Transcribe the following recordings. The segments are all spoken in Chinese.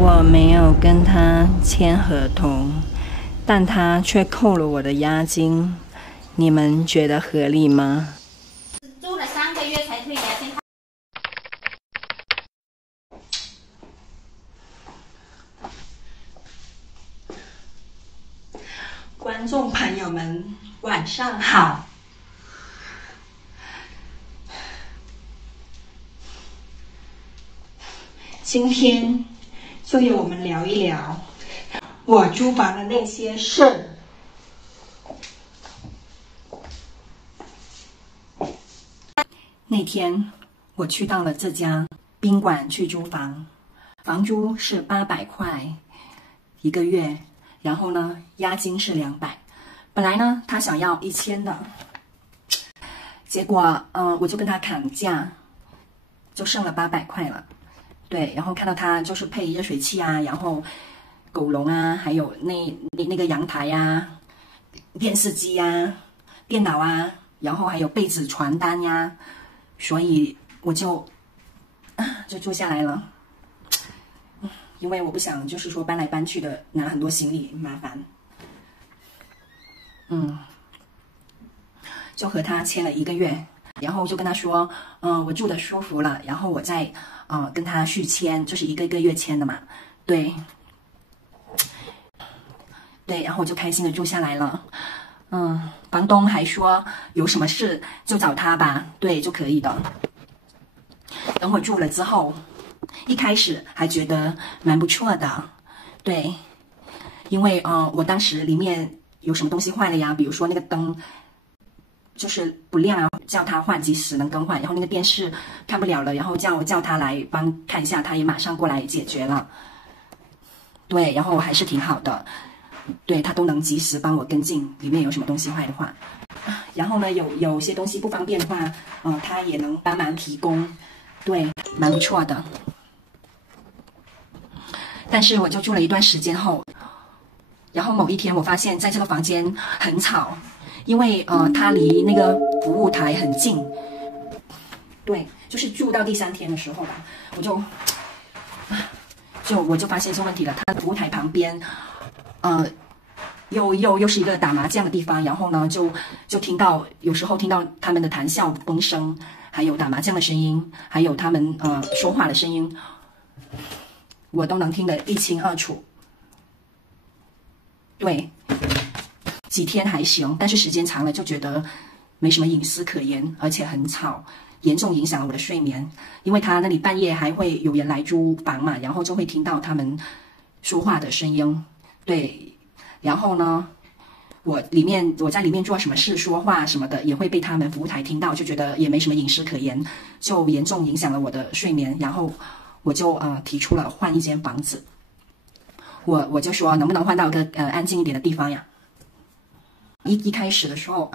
我没有跟他签合同，但他却扣了我的押金，你们觉得合理吗？住了3个月才退押金。观众朋友们，晚上好。今天就由我们聊一聊我租房的那些事。那天我去到了这家宾馆去租房，房租是800块一个月，然后呢，押金是200。本来呢，他想要1000的，结果我就跟他砍价，就剩了800块了。对，然后看到他就是配热水器啊，然后狗笼啊，还有那个阳台呀、电视机呀、电脑啊，然后还有被子、床单呀，所以我就住下来了。因为我不想就是说搬来搬去的，拿很多行李麻烦。就和他签了1个月，然后就跟他说，我住的舒服了，然后我再跟他续签，就是一个月签的嘛，对，然后我就开心的住下来了。房东还说有什么事就找他吧，对，就可以的。等我住了之后，一开始还觉得蛮不错的，对，因为我当时里面有什么东西坏了呀，比如说那个灯就是不亮啊，叫他换，及时能更换。然后那个电视看不了了，然后叫他来帮看一下，他也马上过来解决了。对，然后还是挺好的，对，他都能及时帮我跟进里面有什么东西坏的话。然后呢，有些东西不方便的话，他也能帮忙提供，对，蛮不错的。但是我就住了一段时间后，然后某一天我发现在这个房间很吵，因为它离那个服务台很近。对，就是住到第3天的时候吧，我就发现这问题了。它的服务台旁边，又是一个打麻将的地方，然后呢就有时候听到他们的谈笑风生，还有打麻将的声音，还有他们说话的声音，我都能听得一清二楚。对，几天还行，但是时间长了就觉得没什么隐私可言，而且很吵，严重影响了我的睡眠。因为他那里半夜还会有人来租房嘛，然后就会听到他们说话的声音。对，然后呢，我在里面做什么事、说话什么的，也会被他们服务台听到，就觉得也没什么隐私可言，就严重影响了我的睡眠。然后我就提出了换一间房子。我就说能不能换到一个安静一点的地方呀？一开始的时候，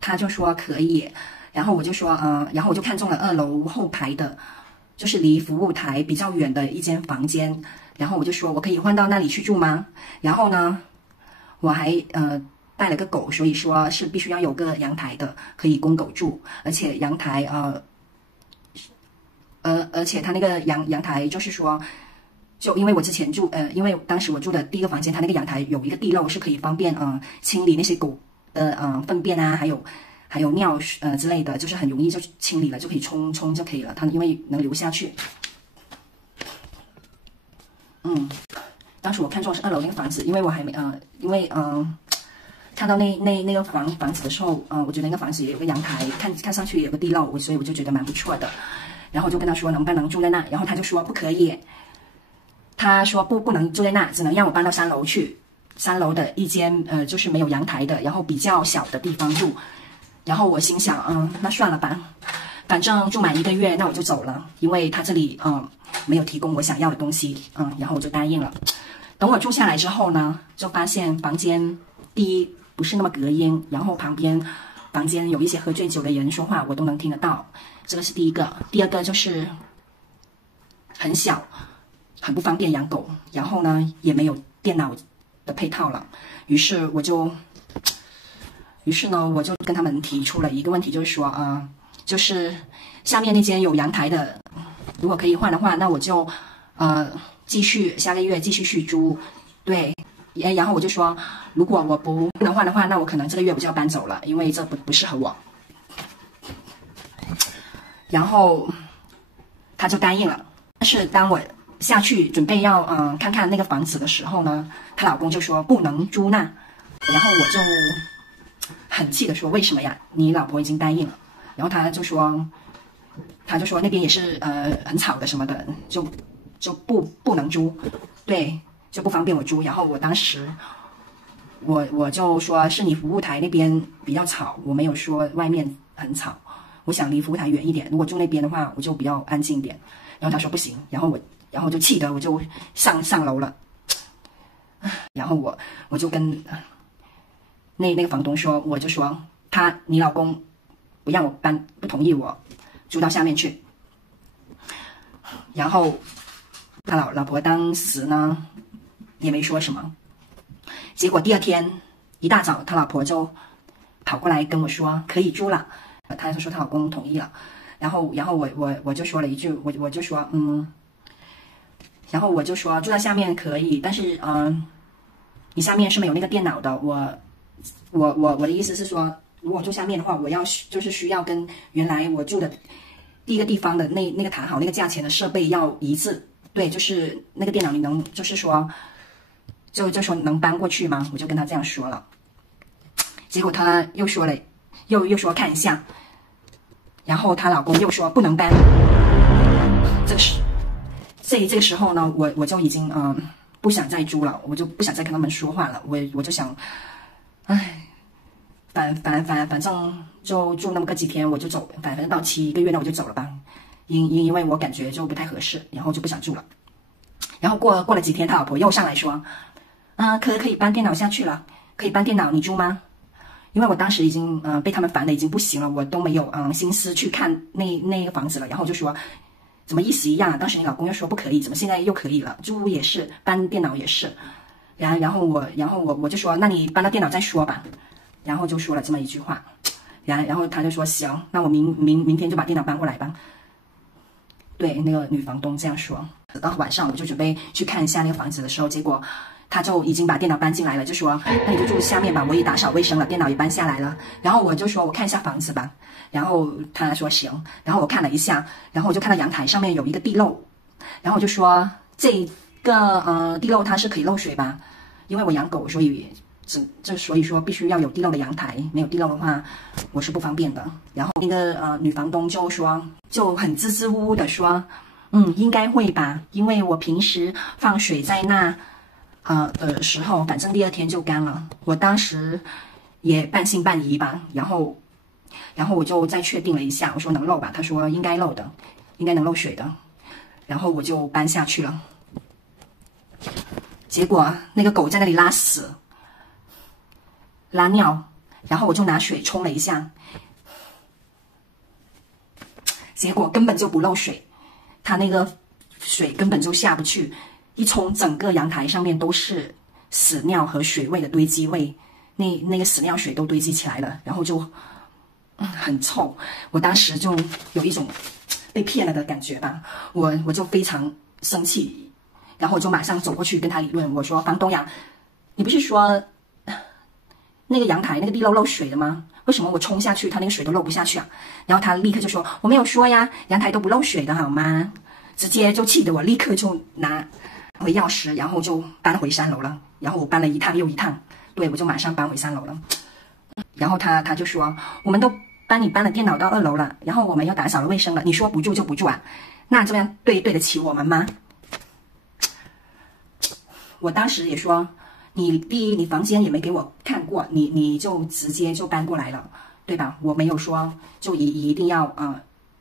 他就说可以，然后我就说，然后我就看中了2楼后排的，就是离服务台比较远的一间房间，然后我就说我可以换到那里去住吗？然后呢，我还带了个狗，所以说是必须要有个阳台的，可以供狗住，而且阳台而且他那个阳台就是说。就因为我之前因为当时我住的第一个房间，它那个阳台有一个地漏，是可以方便清理那些狗的粪便啊，还有尿之类的，就是很容易就清理了，就可以冲就可以了。它因为能流下去。当时我看中的是2楼那个房子，因为我还没看到那个房子的时候，我觉得那个房子也有个阳台，看上去也有个地漏，所以我就觉得蛮不错的。然后就跟他说能不能住在那，然后他就说不可以。他说不能住在那，只能让我搬到3楼去，3楼的一间就是没有阳台的，然后比较小的地方住。然后我心想，那算了吧，反正住满1个月，那我就走了，因为他这里没有提供我想要的东西，然后我就答应了。等我住下来之后呢，就发现房间第一不是那么隔音，然后旁边房间有一些喝醉酒的人说话，我都能听得到，这个是第一个。第二个就是很小。很不方便养狗，然后呢也没有电脑的配套了，于是呢我就跟他们提出了一个问题，就是说就是下面那间有阳台的，如果可以换的话，那我就继续下个月继续续租，对。然后我就说，如果我不能换的话，那我可能这个月我就要搬走了，因为这不适合我。然后他就答应了。但是当我下去准备要看看那个房子的时候呢，她老公就说不能租纳。然后我就很气的说，为什么呀？你老婆已经答应了。然后他就说那边也是很吵的什么的，就不能租，对。就不方便我租，然后我当时，我就说是你服务台那边比较吵，我没有说外面很吵，我想离服务台远一点，如果住那边的话，我就比较安静一点。然后他说不行，然后就气得我就上楼了，然后我就跟那个房东说，我就说你老公不让我搬，不同意我租到下面去，然后他老婆当时呢也没说什么，结果第二天一大早，他老婆就跑过来跟我说可以租了，他就说他老公同意了，然后我就说了一句，我就说然后我就说住到下面可以，但是你下面是没有那个电脑的，我的意思是说，如果住下面的话，我就是需要跟原来我住的第一个地方的那个谈好那个价钱的设备要一致，对，就是那个电脑你能就是说。就说能搬过去吗？我就跟他这样说了，结果他又说了，又说看一下，然后她老公又说不能搬。这个时候呢，我就已经不想再租了，我就不想再跟他们说话了，我就想，唉，反正就住那么个几天我就走，反正到期1个月那我就走了吧，因为我感觉就不太合适，然后就不想住了。然后过了几天，他老婆又上来说。可以搬电脑下去了，可以搬电脑，你租吗？因为我当时已经被他们烦的已经不行了，我都没有心思去看那个房子了，然后就说怎么意思一样啊？当时你老公又说不可以，怎么现在又可以了？租也是，搬电脑也是，然后我就说那你搬到电脑再说吧，然后就说了这么一句话，然后他就说行，那我明天就把电脑搬过来吧。对，那个女房东这样说。到晚上我就准备去看一下那个房子的时候，结果。他就已经把电脑搬进来了，就说那你就住下面吧，我也打扫卫生了，电脑也搬下来了。然后我就说我看一下房子吧，然后他说行，然后我看了一下，然后我就看到阳台上面有一个地漏，然后我就说这个地漏它是可以漏水吧？因为我养狗，所以所以说必须要有地漏的阳台，没有地漏的话我是不方便的。然后那个女房东就说就很支支吾吾的说应该会吧，因为我平时放水在那。的时候，反正第二天就干了。我当时也半信半疑吧，然后我就再确定了一下，我说能漏吧？他说应该漏的，应该能漏水的。然后我就搬下去了。结果那个狗在那里拉屎、拉尿，然后我就拿水冲了一下，结果根本就不漏水，它那个水根本就下不去。一冲，整个阳台上面都是屎尿和水味的堆积味，那个屎尿水都堆积起来了，然后就很臭。我当时就有一种被骗了的感觉吧，我就非常生气，然后我就马上走过去跟他理论，我说房东呀，你不是说那个阳台那个地漏水的吗？为什么我冲下去，它那个水都漏不下去啊？然后他立刻就说我没有说呀，阳台都不漏水的好吗？直接就气得我立刻就拿回钥匙，然后就搬回3楼了。然后我搬了一趟又一趟，对，我就马上搬回3楼了。然后他就说，我们都帮你搬了电脑到2楼了，然后我们又打扫了卫生了，你说不住就不住啊？那这样对得起我们吗？我当时也说，第一，你房间也没给我看过，你就直接就搬过来了，对吧？我没有说就一定要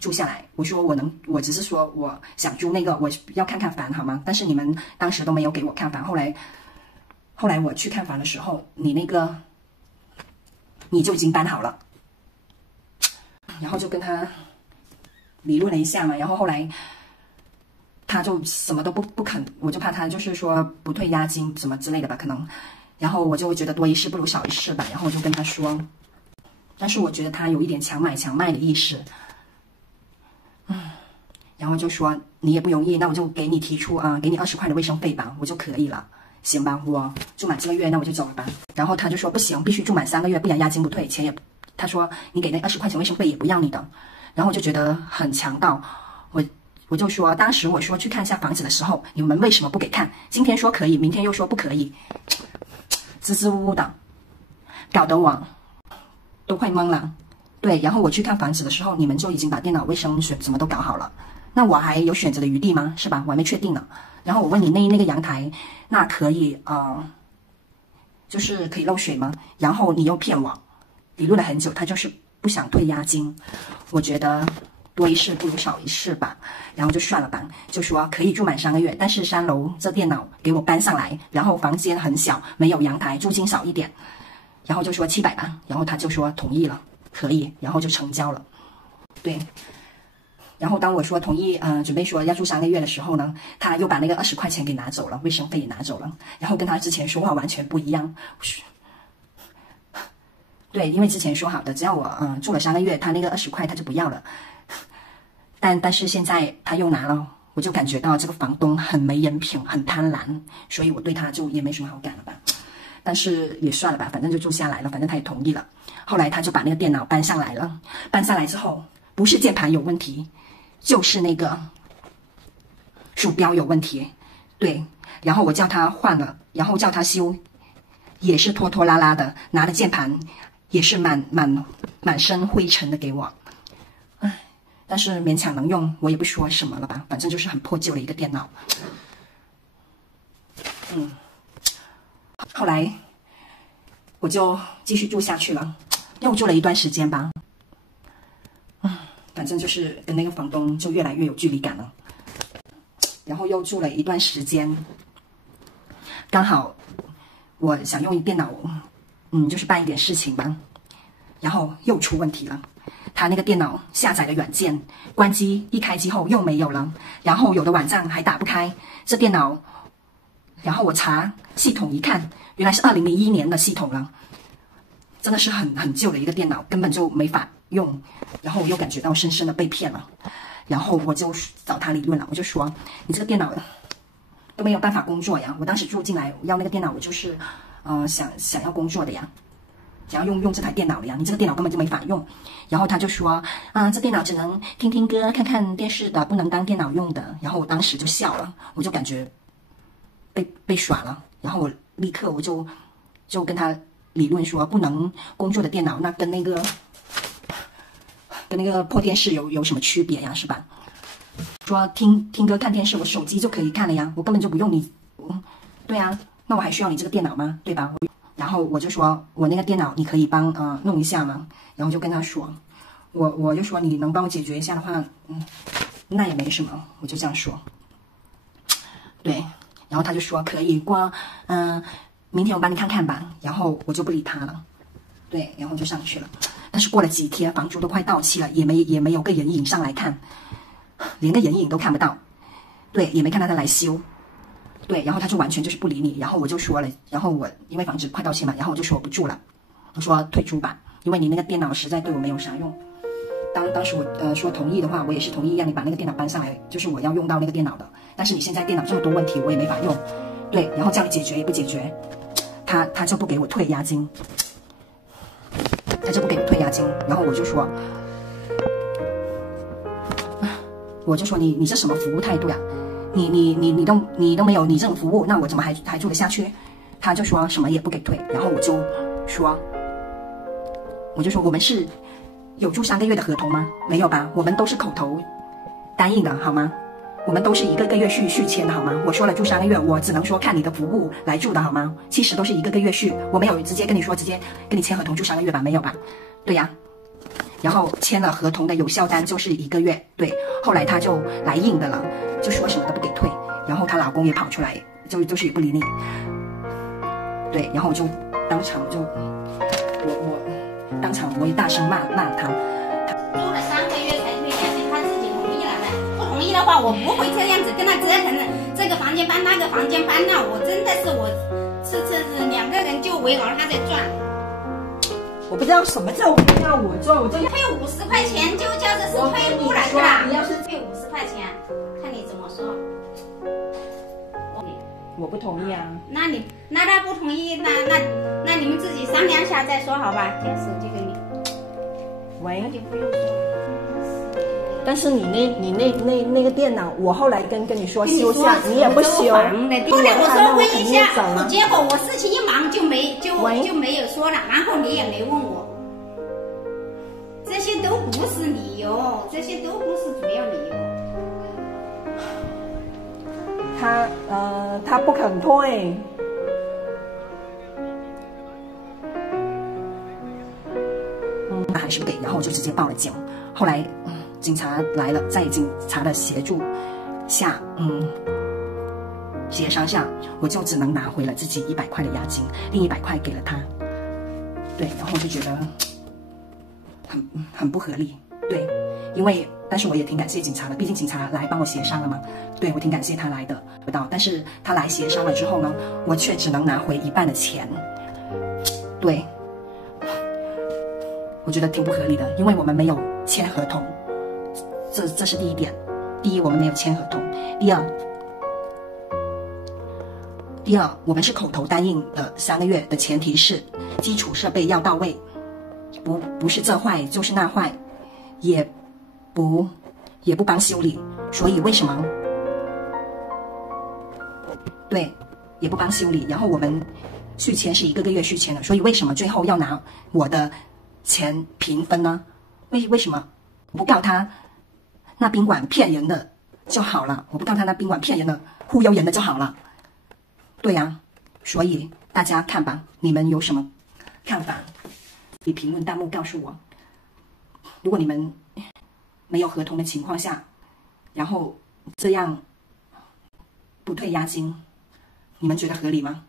住下来，我说我只是说我想租那个，我要看看房好吗？但是你们当时都没有给我看房，后来我去看房的时候，你就已经搬好了，然后就跟他理论了一下嘛，然后后来他就什么都不肯，我就怕他就是说不退押金什么之类的吧，可能，然后我就觉得多一事不如少一事吧，然后我就跟他说，但是我觉得他有一点强买强卖的意识。然后就说你也不容易，那我就给你提出给你20块的卫生费吧，我就可以了，行吧？我住满这个月，那我就走了吧。然后他就说不行，必须住满3个月，不然押金不退，钱也，他说你给那20块钱卫生费也不要你的。然后我就觉得很强盗，我就说，当时我说去看一下房子的时候，你们为什么不给看？今天说可以，明天又说不可以，支支吾吾的，搞得我都快懵了。对，然后我去看房子的时候，你们就已经把电脑、卫生水什么都搞好了，那我还有选择的余地吗？是吧？我还没确定呢。然后我问你那个阳台，那可以就是可以漏水吗？然后你又骗我，理论了很久，他就是不想退押金。我觉得多一事不如少一事吧，然后就算了吧，就说可以住满3个月，但是3楼这电脑给我搬上来，然后房间很小，没有阳台，租金少一点，然后就说700吧，然后他就说同意了，可以，然后就成交了。对，然后当我说同意，准备说要住3个月的时候呢，他又把那个20块钱给拿走了，卫生费也拿走了，然后跟他之前说话完全不一样。对，因为之前说好的，只要我住了3个月，他那个20块他就不要了。但是现在他又拿了，我就感觉到这个房东很没人品，很贪婪，所以我对他就也没什么好感了吧。但是也算了吧，反正就住下来了，反正他也同意了。后来他就把那个电脑搬上来了，搬上来之后，不是键盘有问题，就是那个鼠标有问题。对，然后我叫他换了，然后叫他修，也是拖拖拉拉的，拿的键盘也是满身灰尘的给我。唉，但是勉强能用，我也不说什么了吧，反正就是很破旧的一个电脑。后来我就继续住下去了，又住了一段时间吧。反正就是跟那个房东就越来越有距离感了。然后又住了一段时间，刚好我想用电脑，就是办一点事情吧，然后又出问题了。他那个电脑下载的软件，关机一开机后又没有了，然后有的网站还打不开。这电脑，然后我查系统一看，原来是2001年的系统了，真的是很旧的一个电脑，根本就没法用。然后我又感觉到深深的被骗了，然后我就找他理论了，我就说你这个电脑都没有办法工作呀。我当时住进来要那个电脑，我就是想要工作的呀，想要用这台电脑的呀，你这个电脑根本就没法用。然后他就说这电脑只能听听歌看看电视的，不能当电脑用的。然后我当时就笑了，我就感觉被耍了。然后我立刻我就跟他理论说，不能工作的电脑那跟那个破电视有什么区别呀，是吧？说听歌看电视，我手机就可以看了呀，我根本就不用你。对啊，那我还需要你这个电脑吗？对吧？然后我就说我那个电脑你可以帮弄一下吗？然后就跟他说，我就说你能帮我解决一下的话，那也没什么，我就这样说。对，然后他就说可以过，明天我帮你看看吧。然后我就不理他了。对，然后就上去了。但是过了几天，房租都快到期了，也没有个人影上来看，连个人影都看不到。对，也没看到他来修。对，然后他就完全就是不理你。然后我就说了，然后我因为房子快到期嘛，然后我就说我不住了，我说退租吧，因为你那个电脑实在对我没有啥用。当时我说同意的话，我也是同意让你把那个电脑搬上来，就是我要用到那个电脑的。但是你现在电脑这么多问题，我也没法用。对，然后叫你解决也不解决，他就不给我退押金。他就不给我退押金，然后我就说你这什么服务态度呀？你都没有你这种服务，那我怎么还住得下去？他就说什么也不给退，然后我就说我们是有住3个月的合同吗？没有吧，我们都是口头答应的好吗？我们都是一个月续签的好吗？我说了住3个月，我只能说看你的服务来住的好吗？其实都是一个月续，我没有直接跟你说直接跟你签合同住3个月吧？没有吧？对呀。然后签了合同的有效单就是1个月，对。后来他就来硬的了，就说什么都不给退，然后她老公也跑出来，就是也不理你。对，然后我就当场我也大声骂他。租了3个月才退押金，他自己同意了的，不同意的话我不会这样子跟他折腾的，这个房间搬那个房间搬，那我真的是我是2个人就围绕他在转。我不知道什么叫非要我做，我就要退50块钱，就叫这是退步了，是吧？你要是退50块钱，看你怎么说。我不同意啊。那他不同意，那你们自己商量下再说，好吧？接手机给你。喂，那就不用说了。但是你那个电脑，我后来跟你说修下，你也不修。后来我说问一下，结果我事情一忙就没有说了，然后你也没问我。这些都不是理由，这些都不是主要理由。他不肯退。他还是不给，然后我就直接报了警。后来，警察来了，在警察的协助下，协商下，我就只能拿回了自己100块的押金，另100块给了他。对，然后我就觉得很不合理。对，但是我也挺感谢警察的，毕竟警察来帮我协商了嘛。对，我挺感谢他来的，但是他来协商了之后呢，我却只能拿回1半的钱。对，我觉得挺不合理的，因为我们没有签合同，这是第一点。第一，我们没有签合同；第二，我们是口头答应的3个月的前提是基础设备要到位，不是这坏就是那坏，也不帮修理。所以为什么？对，也不帮修理。然后我们续签是1个月续签的，所以为什么最后要拿我的钱平分呢？为什么不告他那宾馆骗人的就好了？我不告他那宾馆骗人的、忽悠人的就好了。对呀，所以大家看吧，你们有什么看法？你评论弹幕告诉我。如果你们没有合同的情况下，然后这样不退押金，你们觉得合理吗？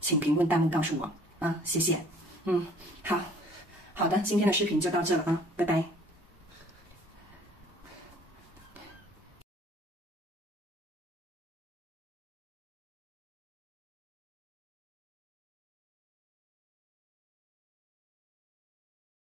请评论弹幕告诉我啊，谢谢。好的，今天的视频就到这了啊，拜拜。